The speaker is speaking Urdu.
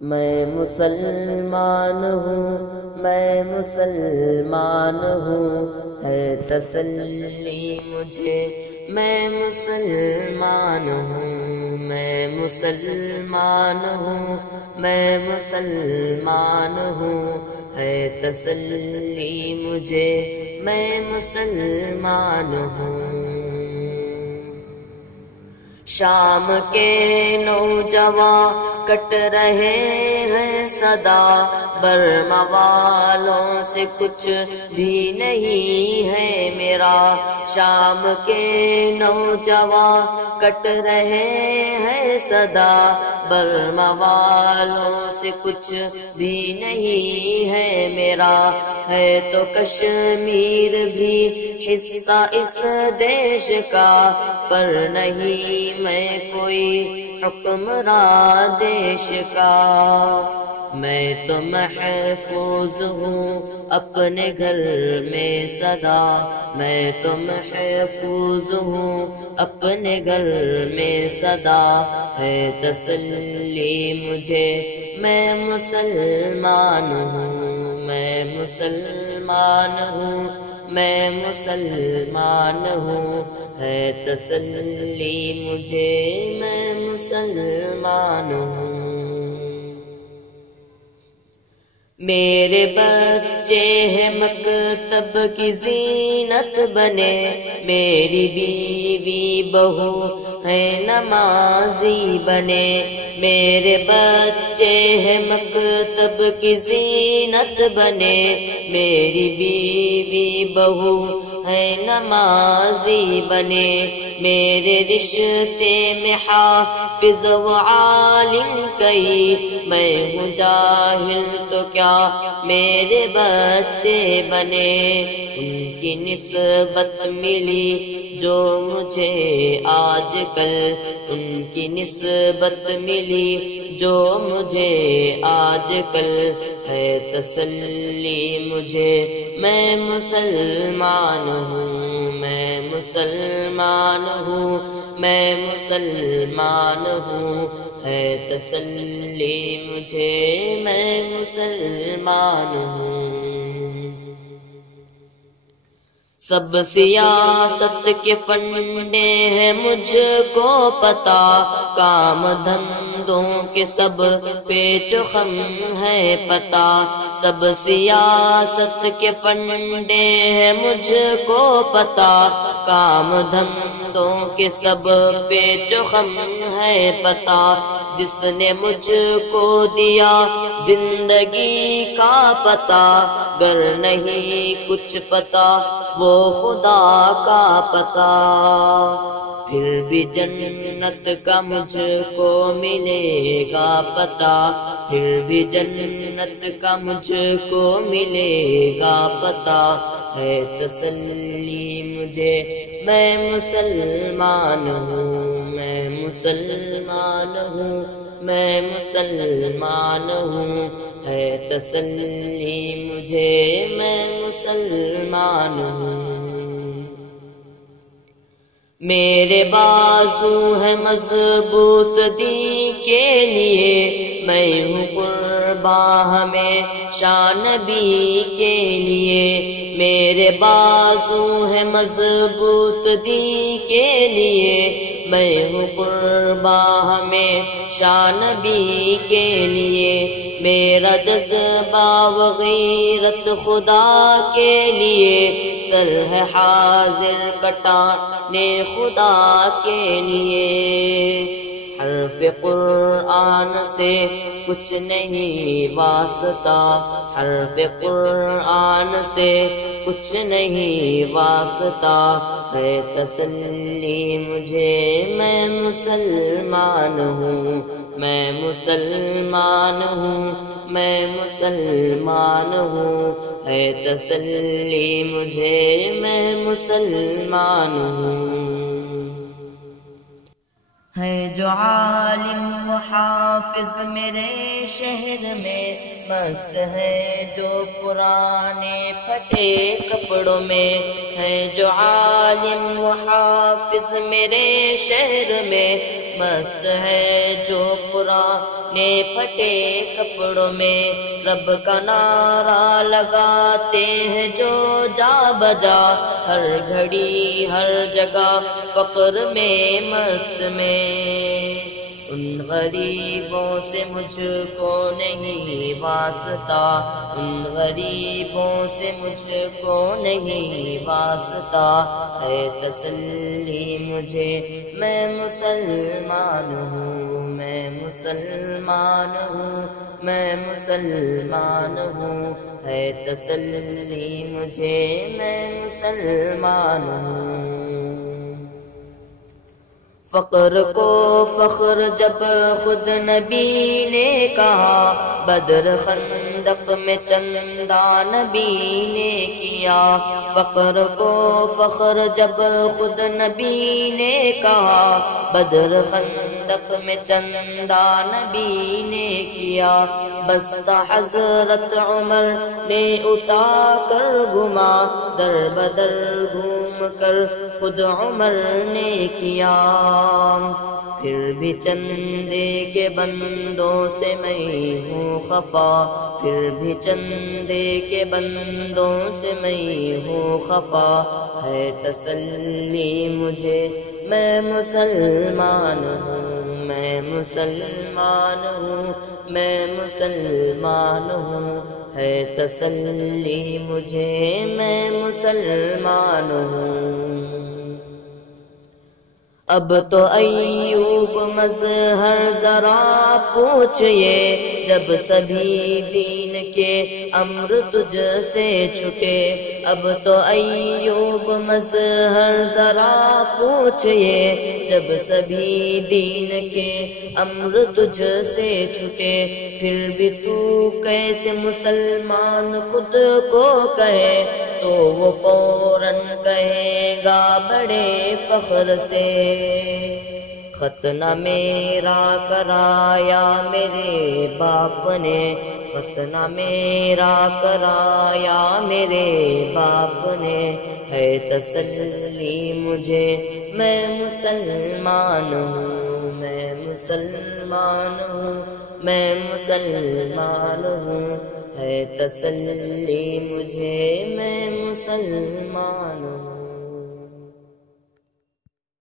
میں مسلمان ہوں، میں مسلمان ہوں، ہے تسلی مجھے، میں مسلمان ہوں، میں مسلمان ہوں، میں مسلمان ہوں، ہے تسلی مجھے، میں مسلمان ہوں۔ شام کے نوجوان کٹ رہے ہیں صدا، برما والوں سے کچھ بھی نہیں ہے میرا۔ شام کے نوجوان کٹ رہے ہیں صدا، برما والوں سے کچھ بھی نہیں ہے میرا۔ ہے تو کشمیر بھی حصہ اس دیش کا، پر نہیں میں کوئی حکمراں دیش کا۔ میں تو محفوظ ہوں اپنے گھر میں سدا، میں تو محفوظ ہوں اپنے گھر میں سدا، ہے تسلی مجھے، میں مسلمان ہوں، میں مسلمان ہوں، میں مسلمان ہوں، ہے تسلی مجھے، میں مسلمان ہوں۔ میرے بچے ہیں مکتب کی زینت بنے، میری بیوی بہو ہے نمازی بنے۔ میرے بچے ہیں مکتب کی زینت بنے، میری بیوی بہو ہے نمازی بنے۔ میرے رشتے میں حافظ و عالم کئی، میں ہوں جاہل تو کیا میرے بچے بنے۔ ان کی نسبت ملی جو مجھے آج کل، ان کی نسبت ملی جو مجھے آج کل، ہے تسلی مجھے، میں مسلمان ہوں، میں مسلمان ہوں، میں مسلمان ہوں، ہے تسلی مجھے، میں مسلمان ہوں۔ سب سیاست کے فنڈے ہیں مجھ کو پتا، کام دھندوں کے سب پیچ و خم ہے پتا۔ سب سیاست کے فنڈے ہیں مجھ کو پتا، کام دھندوں کے سب پیچ و خم ہے پتا۔ جس نے مجھ کو دیا زندگی کا پتا، گر نہیں کچھ پتا وہ خدا کا پتا۔ پھر بھی جنت کا مجھ کو ملے گا پتا، پھر بھی جنت کا مجھ کو ملے گا پتا، ہے تسلی مجھے، میں مسلمان ہوں، میں مسلمان ہوں، میں مسلمان ہوں، ہے تسلی مجھے، میں مسلمان ہوں۔ میرے بازو ہے مضبوط دین کے لیے، میں ہوں قرباں ہمیشہ نبی کے لیے۔ میرے بازو ہے مضبوط دین کے لیے، میں ہوں قرباں ہمیشہ نبی کے لیے۔ میرا جذبہ و غیرت خدا کے لیے، سر ہے حاضر کٹانے خدا کے لیے۔ حرف قرآن سے کچھ نہیں واسطہ، حرف قرآن سے کچھ نہیں واسطہ، ہے تسلی مجھے، میں مسلمان ہوں، میں مسلمان ہوں، میں مسلمان ہوں، ہے تسلی مجھے، میں مسلمان ہوں۔ ہے جو عالم و حافظ میرے شہر میں، مست ہے جو پرانے پھٹے کپڑوں میں۔ ہے جو عالم و حافظ میرے شہر میں، مست ہے جو پرانے پھٹے کپڑوں میں، رب کا نعرہ لگاتے ہیں جو جا بجا، ہر گھڑی ہر جگہ فقر میں مست میں۔ ان غریبوں سے مجھ کو نہیں واسطہ، ان غریبوں سے مجھ کو نہیں واسطہ، ہے تسلی مجھے میں مسلمان ہوں، میں مسلمان ہوں، میں مسلمان ہوں، ہے تسلی مجھے میں مسلمان ہوں۔ فقر کو فخر جب خود نبی نے کہا، بدر خندق میں چندہ نبی نے کیا۔ فقر کو فخر جب خود نبی نے کہا، بدر خندق میں چندہ نبی نے کیا۔ بستہ حضرت عمر نے اٹھا کر گھما، در بدر گھوم کر خود عمر نے کیا۔ پھر بھی چندے کے بندوں سے میں ہوں خفا، پھر بھی چندے کے بندوں سے میں ہوں خفا، ہے تسلی مجھے میں مسلمان ہوں، میں مسلمان ہوں، میں مسلمان ہوں، ہے تسلی مجھے میں مسلمان ہوں۔ اب تو ایوب مظہر ذرا پوچھئے، جب سبھی دین کے امر تجھ سے چھٹے۔ اب تو ایوب مظہر ذرا پوچھئے، جب سبھی دین کے امر تجھ سے چھٹے۔ پھر بھی تو کیسے مسلمان خود کو کہے، تو وہ فوراً کہے گا بڑے فخر سے، ختنہ میرا کرایا میرے باپ نے، ختنہ میرا کرایا میرے باپ نے، ہے تسلی مجھے میں مسلمان ہوں، میں مسلمان ہوں، میں مسلمان ہوں، ہے تسلی مجھے میں مسلمان ہوں۔